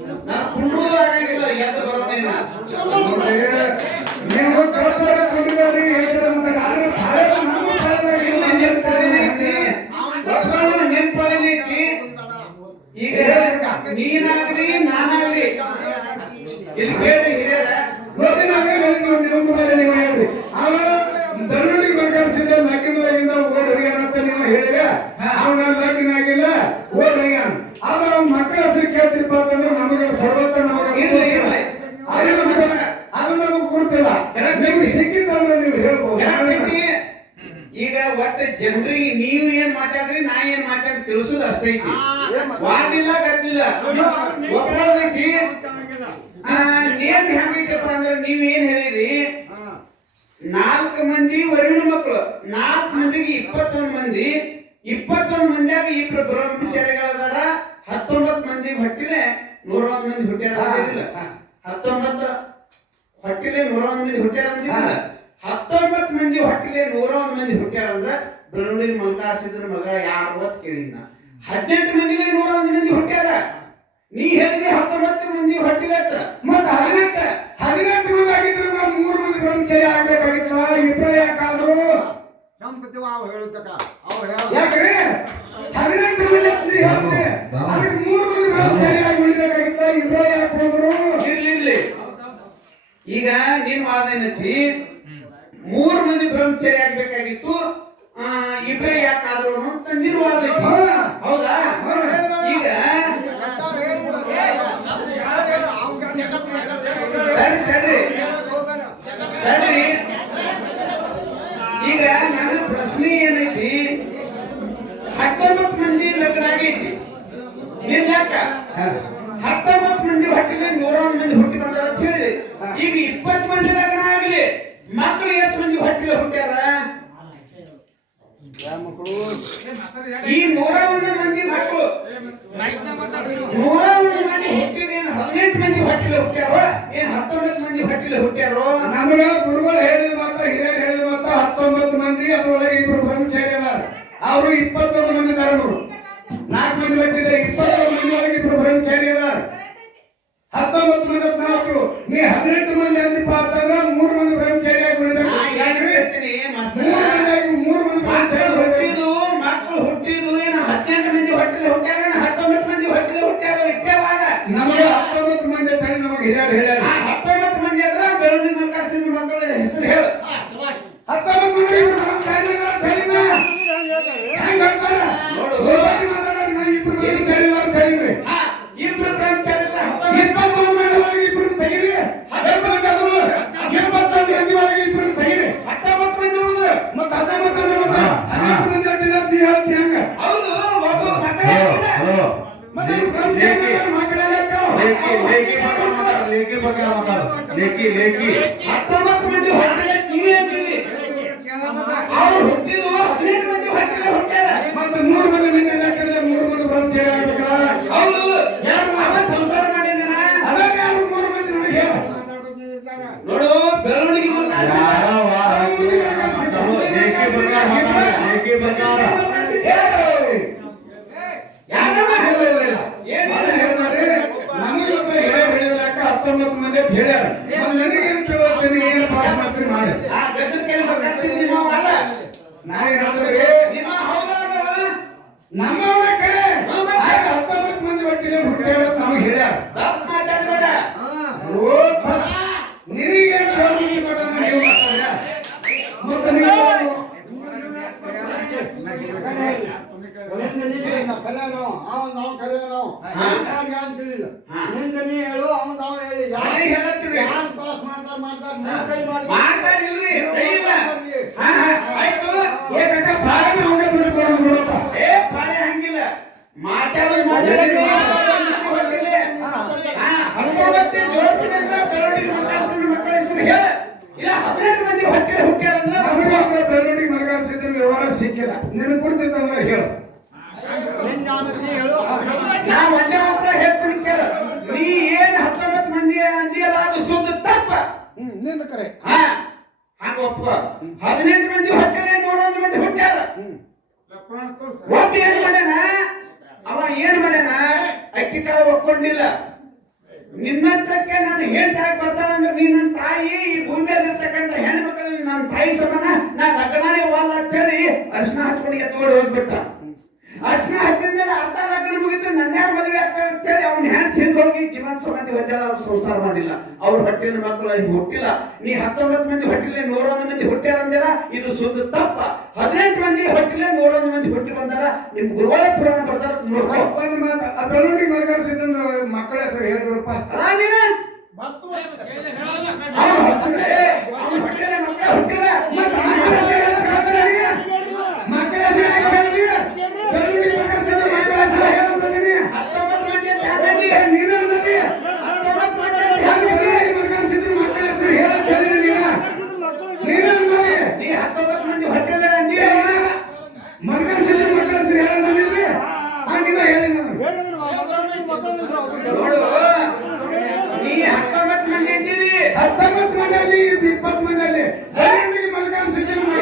ನೀವು ಈಗ ನೀನಾಗ್ಲಿ ನಾನಾಗ್ಲಿ ಇಲ್ಲಿ ಕೇಳಿ ಹಿರಿಯರ ನೋಡಿ ನಾವೇ ಹೇಳಿದ್ವಿ ಮೇಲೆ ನೀವು ಹೇಳ್ರಿ ಅವ ದಂಡನಿಗೆ ಬೇಕಾದ ಸಿದ್ಧ ಓಡ್ ಹೋಗ್ಯಾನ ಅಂತ ನೀವು ಹೇಳಿದ್ರೆ ಅವನ ಲಗ್ನ ಆಗಿಲ್ಲ ಓಡ್ ಹೋಗ್ಯಾನ ಆದ್ರೆ ಅವ್ನ ಮಕ್ಕಳ ಹೆಸರು ಕೇಳ್ತಿರಪ್ಪ ಅಂತಂದ್ರೆ ನಮಗೆ ಸರ್ವತ್ರ ನಮಗೆ ಇರ್ಲಿ, ಇರ್ಲಿ. ಅದು ನಮಗೆ ಅದು ನಮಗೆ ಗುರುತಿಲ್ಲ ನಿಮ್ಗೆ ಸಿಕ್ಕಿದ್ದಲ್ಲ ನೀವು ಹೇಳ್ಬೋದು ಯಾಕಂದ್ರೆ ಈಗ ಒಟ್ಟ ಜನರಿಗೆ ನೀವು ಏನ್ ಮಾತಾಡ್ರಿ ನಾ ಏನ್ ಮಾತಾಡಿ ತಿಳಿಸೋದು ಅಷ್ಟೇ ಮಾತಿಲ್ಲ ವಾದಿಲ್ಲ ಗದ್ದಿಲ್ಲ. ನೀನ್ ನೇಮ್ ಹೆಂಗೈತಪ್ಪ ಅಂದ್ರೆ ನೀವ್ ಏನ್ ಹೇಳಿರಿ? ನಾಲ್ಕು ಮಂದಿ ವರುಣ ಮಕ್ಕಳು. ನಾಲ್ಕು ಮಂದಿಗೆ ಇಪ್ಪತ್ತೊಂದು ಮಂದಿ. ಇಪ್ಪತ್ತೊಂದು ಮಂದಿಯಾಗ ಇಬ್ರು ಬ್ರಹ್ಮಚಾರಿಗಳದಾರ ಹತ್ತೊಂಬತ್ತು ಮಂದಿ ಹೊಟ್ಟಿಲೆ ನೂರೊಂದ್ ಮಂದಿ ಹುಟ್ಟ್ಯಾರ ಹತ್ತೊಂಬತ್ತು ಹೊಟ್ಟಿಲೆ ನೂರೊಂದ್ ಮಂದಿ ಹುಟ್ಟ್ಯಾರ ಅಂದಿಲ್ಲ ಹತ್ತೊಂಬತ್ತು ಮಂದಿ ಹೊಟ್ಟಿಗೆ ನೂರ ಒಂದು ಮಂದಿ ಹುಟ್ಟ್ಯಾರ ಅಂದ್ರೆ ಬ್ರಹ್ಮಣಿ ಮಲ್ಕಾಸಿದ್ರ ಮಗ ಯಾರು ಅಂತ ಕೇಳಿದ್ನ. ಹದಿನೆಂಟು ಮಂದಿಗೆ ನೂರ ಒಂದು ಮಂದಿ ಹುಟ್ಟ್ಯಾರ. ನೀ ಹೇಳಿದೆ ಹತ್ತೊಂಬತ್ತು ಮಂದಿ ಹೊಟ್ಟಿಲತ್ತ ಮತ್ತ ಮತ್ತೆ ಹದಿನೆಂಟು ಹದಿನೆಂಟು ಮಂದಿ ಆಗಿದ್ರು ಮೂರು ಮಂದಿ ಬ್ರಹ್ಮಚಾರಿ ಆಗ್ಬೇಕಾಗಿತ್ತಲ್ಲ ಇಬ್ಬರು ಯಾಕಾದ್ರು? ಯಾಕ್ರಿ? ಹದಿನೆಂಟು ಮಂದಿ ನೀ ಹೇಳ್ತಿ. ಅದಕ್ಕೆ ಮೂರು ಮಂದಿ ಬ್ರಹ್ಮಚಾರಿ ಆಗಿ ಉಳಿಬೇಕಾಗಿತ್ತ. ಇಬ್ಬರು ಯಾಕೆ ಹೋದ್ರು ಇರ್ಲಿ ಇರ್ಲಿ. ಈಗ ನಿನ್ ವಾದ ಏನೈತಿ ಮೂರ್ ಮಂದಿ ಬ್ರಹ್ಮಚಾರಿ ಆಗ್ಬೇಕಾಗಿತ್ತು. ಇಬ್ರೇ ಯಾಕಾದ್ರು ಅಂತ ನಿರ್ವಾದ. ಹೌದಾ? ಈಗ ಈಗ ನನ್ನ ಪ್ರಶ್ನೆ ಏನೈತಿ? ಹತ್ತೊಂಬತ್ತು ಮಂದಿ ಲಗ್ನ ಆಗೈತಿ ನಿನ್ ಲೆಕ್ಕ ಹತ್ತೊಂಬತ್ತು ಮಂದಿ ಹೊಟ್ಟಿಲ್ಲ ನೂರ ಮಂದಿ ಹುಟ್ಟಿ ಬಂದಾರ ಅಂತ ಹೇಳಿ ಈಗ ಇಪ್ಪತ್ತು ಮಂದಿ ಲಗ್ನ ಮಕ್ಕಳು ಎಷ್ಟು ಮಂದಿ ಹೊಟ್ಟಿಲೆ ಹುಟ್ಟ್ಯಾರ? ಈ ನೂರ ಒಂದು ಮಂದಿ ಮಕ್ಕಳು ನೂರ ಒಂದು ಮಂದಿ ಹುಟ್ಟಿದೇನು ಹದಿನೆಂಟು ಮಂದಿ ಹೊಟ್ಟಿಲೆ ಹುಟ್ಟ್ಯಾರೋ? ಏನ್ ಹತ್ತೊಂಬತ್ತು ಮಂದಿ ಹೊಟ್ಟಿಲೆ ಹುಟ್ಟ್ಯಾರೋ? ನಮಗ ಗುರುಗಳು ಹೇಳಿದ ಮಾತ್ರ ಹಿರಿಯರು ಹೇಳಿದ ಮಾತ್ರ ಹತ್ತೊಂಬತ್ತು ಮಂದಿ ಅದ್ರೊಳಗೆ ಇಬ್ರು ಬ್ರಹ್ಮಚಾರಿ ಅದಾರ. ಅವರು ಇಪ್ಪತ್ತೊಂದು ಮಂದಿ ಧರ್ಮರು. ನಾಲ್ಕು ಮಂದಿ ಬಿಟ್ಟಿದೆ ಇಪ್ಪತ್ತೊಂದು ಮಂದಿ ಒಳಗೆ ಇಬ್ರು ಬ್ರಹ್ಮಚಾರಿ ಅದಾರ. ಹತ್ತೊಂಬತ್ತು ಮಂದಿ ನಾಲ್ಕು ನೀ ಹದಿನೆಂಟು ಮಂದಿ ಅಂದಿಪ್ಪ ಅಂತಂದ್ರ ಮೂರು ಮಂದಿ ಬ್ರಹ್ಮಚಾರಿ ಲೇಖಿ ಲೇಖಿ. ಹತ್ತೊಂಬತ್ತು ಮಂದಿ ಹೊಟ್ಟಿಲೆ ನೀವೇ ಅಂತೀವಿ ಅವ್ರು ಹುಟ್ಟಿದು ಹದಿನೆಂಟು ಮಂದಿ ಹೊಟ್ಟಿಲೆ ಹುಟ್ಟ್ಯಾರ ಮತ್ತೆ ಮೂರು ಮಂದಿ ನಿನ್ನೆ ಲೆಕ್ಕದಲ್ಲಿ ಮೂರು ಮಂದಿ ಬ್ರಹ್ಮಚಾರಿ ಆಗ್ಬೇಕಲ್ಲ? ಹೌದು. ಯಾರು ನಾವ ಸಂಸಾರ ಮಾಡಿದ್ದಾನ? ಅದಾಗ ಯಾರು ಮೂರು ಮಂದಿ ನನಗೆ ಹೇಳ. ನೋಡು ಬೆಳವಣಿಗೆ ಮಾತಾಡು ಲೇಖಿ ಮಾತಾಡು ಲೇಖಿ ಪ್ರಕಾರ ಏಯ್! ಯಾರಮ್ಮ? ಇಲ್ಲ, ಇಲ್ಲ, ಇಲ್ಲ. ಏನ್ ಅದನ್ನ ಹೇಳ್ತಾರೆ, ನಮಗೆ ಗೊತ್ತ ಹಿರಿಯರು ಹೇಳಿದ ಲೆಕ್ಕ ಹತ್ತೊಂಬತ್ತು ಮಂದಿ ಅಂತ ಹೇಳ್ಯಾರ. ನನಗೇನ್ ಏನು ಏನ್ ಪಾಸ್ ಮಾಡ್ತೀರಿ ಮಾಡಿ. ಆ ಗದ್ದಕ್ಕೆಲ್ಲ ಮಲ್ಕಾಸಿನ ನಿಮ್ಮವ ಅಲ್ಲ ನಾನೇನ್ ಹೇಳ್ತಾರೆ, ನಿಮ್ಮ ಹೌದಲ್ವಾ? ನಮ್ಮವ್ರೇ ಕರೆ. ಆಗ ಹತ್ತೊಂಬತ್ತು ಮಂದಿ ಒಟ್ಟಿಗೆ ಹುಟ್ಟ್ಯಾರ ಅಂತ ನಮಗೆ ಹೇಳ್ಯಾರ. ತಪ್ಪು ಮಾತಾಡ್ಬೇಡ ಓ, ತ- ನಿನಗೇನ್ ಗೌರವ ಕೊಟ್ಟಾನ ನೀವು ಮಾತಾಡ್ಯ? ಮತ್ತೆ ನೀವು ಅದೇ ಹೇಳತ್ತೀರಿ. ಮಾಡ್ತಾರಿಲ್ರಿ ಕೈ ಇಲ್ಲ. ಹಾ, ಹಾ, ಆಯ್ತು. ಏಕಂತ ದುಡ್ಡು ಕೊಡೋದು ಬಿಡಪ್ಪ. ಏ ಪಾಳೆ ಹಂಗಿಲ್ಲ. ಮಾತಾಡೋದು ಮಾತಾಡೋದು ಹತ್ತೊಂಬತ್ತೆ ಜೋಡಿಸಿದ್ರೆ ಬೆಳವಣಿಗೆ ಮಲ್ಕಾಸಿನ ಮಕ್ಕಳ ಹೆಸರು ಹೇಳ. ಇಲ್ಲ ಹದಿನೆಂಟು ಮಂದಿ ಹೊಟ್ಟೆ ಹುಟ್ಟ್ಯಾರಂದ್ರೆ ಅಂದ್ರೆ ಬೆಳವಣಿಗೆ ಮಲಗಾರಿಸಿದ್ರು ವ್ಯವಹಾರ ಅಂದಿಯಲ್ಲ ಹ್ಮ್ನಿಂದ ಕರೆ ಹಾ ಹಂಗ ಒಪ್ಕೋ. ಹದಿನೆಂಟು ಮಂದಿ ಹೊಟ್ಟೆಲೆ ನೂರೊಂದು ಮಂದಿ ಹುಟ್ಟ್ಯಾರ ಒಬ್ಬ ಏನ್ ಮಾಡ್ಯಾನ? ಅವ ಏನ್ ಮಾಡ್ಯಾನ? ಅಕ್ಕಿ ಕಾಳು ಒಪ್ಕೊಂಡಿಲ್ಲ. ನಿನ್ನಂತಕ್ಕೆ ನಾನು ಹೇಳ್ತಾ ಬರ್ತಾನ ಅಂದ್ರೆ ನೀ ನನ್ನ ತಾಯಿ ಈ ಭೂಮಿಯಲ್ಲಿ ಇರ್ತಕ್ಕಂಥ ಹೆಣ್ಮಕ್ಳಲ್ಲಿ ನನ್ನ ತಾಯಿ ಸಮಾನ ನಾ ಲಗ್ನಾನೇ ಹೋಗಲ್ಲ ಅಂತೇಳಿ ಅರ್ಶನ ಹಚ್ಕೊಂಡು ಎತ್ಕೊಂಡು ಹೋಗ್ಬಿಟ್ಟ. ಅರ್ಶನ ಹಚ್ಚಿದ ಮೇಲೆ ಅರ್ಧ ಲಗ್ನ ಮುಗಿತು ನನ್ನ ಯಾರು ಮದುವೆ ಆಗ್ತಾರೆ ಅಂತೇಳಿ ಅವ್ನ ಹೆಣ್ ತಿಂದು ಹೋಗಿ ಜೀವನ ಸಂಬಂಧಿ ಹೊಂದಲ್ಲ ಅವ್ರು ಸಂಸಾರ ಮಾಡಿಲ್ಲ. ಅವ್ರ ಹೊಟ್ಟಿನ ಮಕ್ಕಳು ಅಲ್ಲಿ ಹುಟ್ಟಿಲ್ಲ. ನೀ ಹತ್ತೊಂಬತ್ತು ಮಂದಿ ಹೊಟ್ಟಿಲೆ ನೂರೊಂದು ಮಂದಿ ಹುಟ್ಟ್ಯಾರ ಅಂದಿಲ್ಲ ಇದು ಸುದ್ದ ತಪ್ಪ. ಹದಿನೆಂಟು ಮಂದಿ ಹೊಟ್ಟಿಲೆ ನೂರೊಂದು ಮಂದಿ ಹುಟ್ಟಿ ಬಂದಾರ ನಿಮ್ ಗುರುವಾರ ಪುರಾಣ ಬರ್ತಾರ ನೋಡಿ ಮಲಗಾರಿಸಿದ ಮಕ್ಕಳ ಹೆಸರು ಹೇಳ್ಬಿಡಪ್ಪ. ಹುಟ್ಟಿಲ್ಲ ಮತ್ತೆ ಮಕ್ಕಳ ಹೆಸರು ಹೇಳಕ್ ಆಗಲ್ಲ ನೀ? ಮಕ್ಕಳ ಹೆಸರು ಯಾಕೆ ಹೇಳ್ತಿ? ಬೆಳ್ಳುಳ್ಳಿ ಮಲಗರಿಸಿದ ಮಕ್ಕಳ ಹೆಸರು ಹೇಳಂತದೀನಿ. ಹತ್ತೊಂಬತ್ತು ಮಂದಿ ಅಂತ ಯಾಕಂದಿ? ಏ, ನೀನು ಅಂದದಿ. ಹತ್ತೊಂಬತ್ತು ಮಂದಿ ಅಂತ ಯಾಕೆ ಯಾಕಂದಿ? ಬೆಳ್ಳುಳ್ಳಿ ಮಲಗರಿಸಿದ ಮಕ್ಕಳ ಹೆಸರು ಹೇಳಕ್ ಹೇಳಿದೆ ನೀನು? ನೀನು ಅಂದದಿ. ನೀ ಹತ್ತೊಂಬತ್ತು ಮಂದಿ ಹೊಟ್ಟಿಲೆ ಅಂದಿ ಏ, ಮಲಗರಿಸಿದ ಮಕ್ಕಳ ಹೆಸರು ಹೇಳಂತದಿನಿ? ಆ, ನೀನು ಹೇಳಿ ನನಗೆ. ನೋಡು ನೀ ಹತ್ತೊಂಬತ್ತು ಮಂದಿ ಹತ್ತೊಂಬತ್ತು ಮಂದಿಯಲ್ಲಿ ಇಪ್ಪತ್ತು ಮಂದಿಯಲ್ಲಿ ಬೆಳ್ಳುಳ್ಳಿ ಮಲಗರಿಸಿದ ಮಕ್ಕಳ